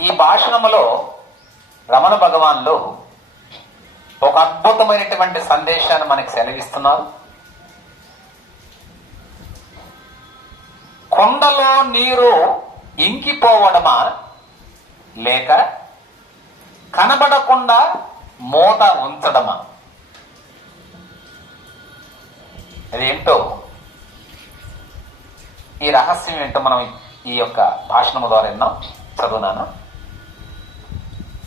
ఈ భాషణములో రమణ భగవాన్లు ఒక అద్భుతమైనటువంటి సందేశాన్ని మనకి సెలవిస్తున్నారు. కొండలో నీరు ఇంకిపోవడమా లేక కనబడకుండా మూత ఉంచడమా? అదేంటో ఈ రహస్యం ఏంటో మనం ఈ యొక్క భాషణము ద్వారా విన్నాం చదువునాను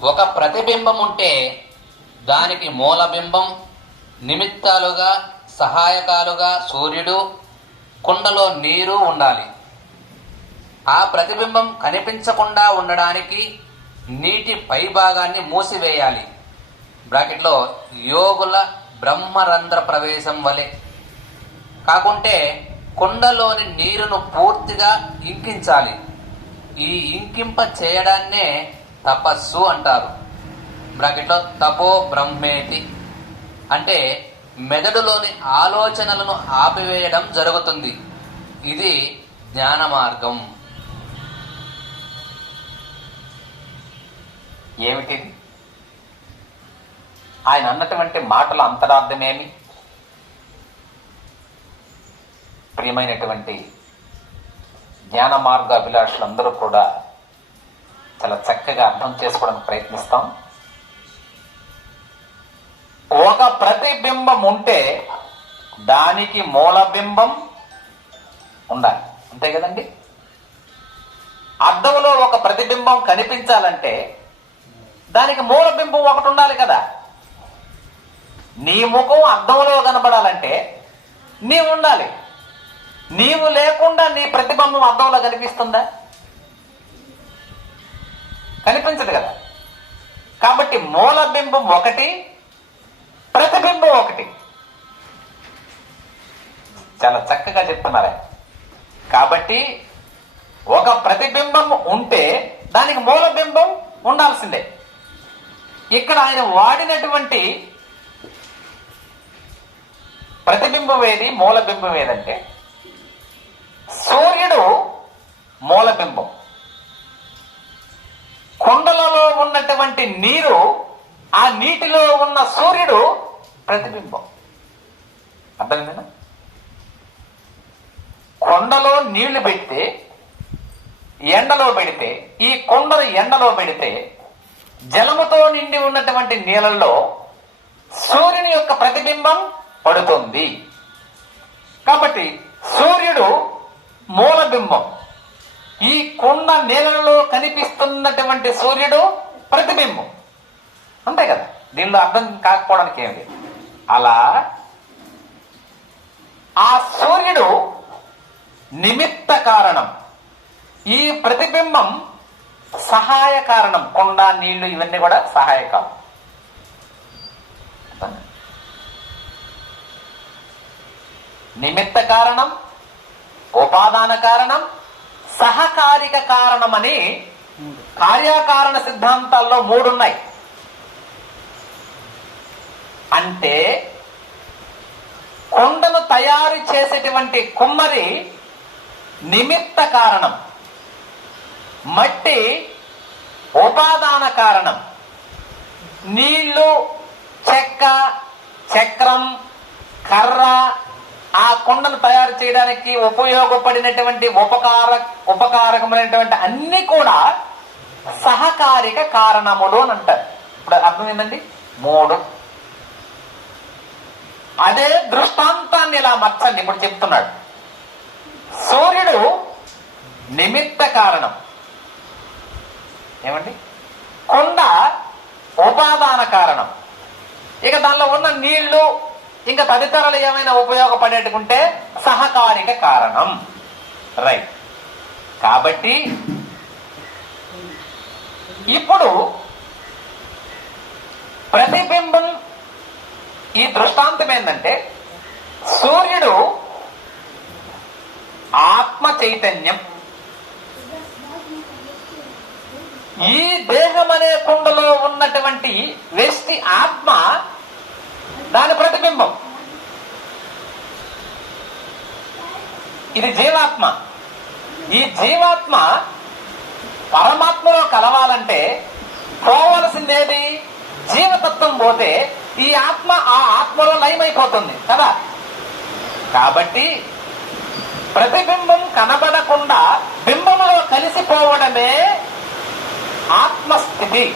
ఒక ప్రతిబింబం ఉంటే దానికి మూలబింబం నిమిత్తాలుగా సహాయకాలుగా సూర్యుడు కుండలో నీరు ఉండాలి. ఆ ప్రతిబింబం కనిపించకుండా ఉండడానికి నీటి పైభాగాన్ని మూసివేయాలి. బ్రాకెట్లో యోగుల బ్రహ్మరంధ్ర ప్రవేశం వలె. కాకుంటే కుండలోని నీరును పూర్తిగా ఇంకించాలి. ఈ ఇంకింప చేయడాన్నే తపస్సు అంటారు. బ్రాకెట్లో తపో బ్రహ్మేతి. అంటే మెదడులోని ఆలోచనలను ఆపివేయడం జరుగుతుంది. ఇది జ్ఞాన మార్గం. ఏమిటిది ఆయన అన్నటువంటి మాటల అంతరార్థమేమి? ప్రియమైనటువంటి జ్ఞాన మార్గ అభిలాషులందరూ కూడా చాలా చక్కగా అర్థం చేసుకోవడానికి ప్రయత్నిస్తాం. ఒక ప్రతిబింబం ఉంటే దానికి మూలబింబం ఉండాలి. అంతే కదండి? అద్దంలో ఒక ప్రతిబింబం కనిపించాలంటే దానికి మూలబింబం ఒకటి ఉండాలి కదా. నీ ముఖం అద్దంలో కనబడాలంటే నీవు ఉండాలి. నీవు లేకుండా నీ ప్రతిబింబం అద్దంలో కనిపిస్తుందా? కనిపించదు కదా. కాబట్టి మూలబింబం ఒకటి ప్రతిబింబం ఒకటి. చాలా చక్కగా చెప్తున్నారా. కాబట్టి ఒక ప్రతిబింబం ఉంటే దానికి మూలబింబం ఉండాల్సిందే. ఇక్కడ ఆయన వాడినటువంటి ప్రతిబింబం ఏది మూలబింబం ఏదంటే సూర్యుడు మూలబింబం. ఉన్నటువంటి నీరు ఆ నీటిలో ఉన్న సూర్యుడు ప్రతిబింబం. అర్థమైందా కొండలో నీళ్ళు పెడితే ఎండలో పెడితే ఈ కొండను ఎండలో పెడితే జలముతో నిండి ఉన్నటువంటి నీళ్ళల్లో సూర్యుని యొక్క ప్రతిబింబం పడుతుంది. కాబట్టి సూర్యుడు మూలబింబం. ఈ కొండ నీళ్ళలో కనిపిస్తున్నటువంటి సూర్యుడు ప్రతిబింబం. అంతే కదా? దీనిలో అర్థం కాకపోవడానికి ఏం లేదు. అలా ఆ సూర్యుడు నిమిత్త కారణం. ఈ ప్రతిబింబం సహాయ కారణం. కొండ నీళ్ళు ఇవన్నీ కూడా సహాయకాలం నిమిత్త కారణం ఉపాదాన కారణం సహకారిక కారణమని కార్యకారణ సిద్ధాంతాల్లో మూడున్నాయి. అంటే కొండను తయారు చేసేటువంటి కుమ్మరి నిమిత్త కారణం మట్టి ఉపాదాన కారణం నీళ్ళు చెక్క చక్రం కర్ర ఆ కొండను తయారు చేయడానికి ఉపయోగపడినటువంటి ఉపకార ఉపకారకమైనటువంటి అన్ని కూడా సహకారిక కారణములు అని అంటారు. ఇప్పుడు అర్థమైందండి మూడు. అదే దృష్టాంతాన్ని ఇలా మర్చండి. ఇప్పుడు చెప్తున్నాడు. సూర్యుడు నిమిత్త కారణం. ఏమండి? కొండ ఉపాదాన కారణం. ఇక దానిలో ఉన్న నీళ్ళు ఇంకా తదితరాలు ఏమైనా ఉపయోగపడేటుకుంటే సహకారిక కారణం. రైట్ కాబట్టి ఇప్పుడు ప్రతిబింబం ఈ దృష్టాంతం ఏంటంటే సూర్యుడు ఆత్మ చైతన్యం. ఈ దేహం అనే కుండలో ఉన్నటువంటి వ్యక్తి ఆత్మ దాని ప్రతిబింబం. ఇది జీవాత్మ. ఈ జీవాత్మ పరమాత్మలో కలవాలంటే పోవలసిందేది? జీవతత్వం పోతే ఈ ఆత్మ ఆ ఆత్మలో లయమైపోతుంది కదా? కాబట్టి ప్రతిబింబం కనబడకుండా బింబములో కలిసిపోవడమే ఆత్మస్థితి.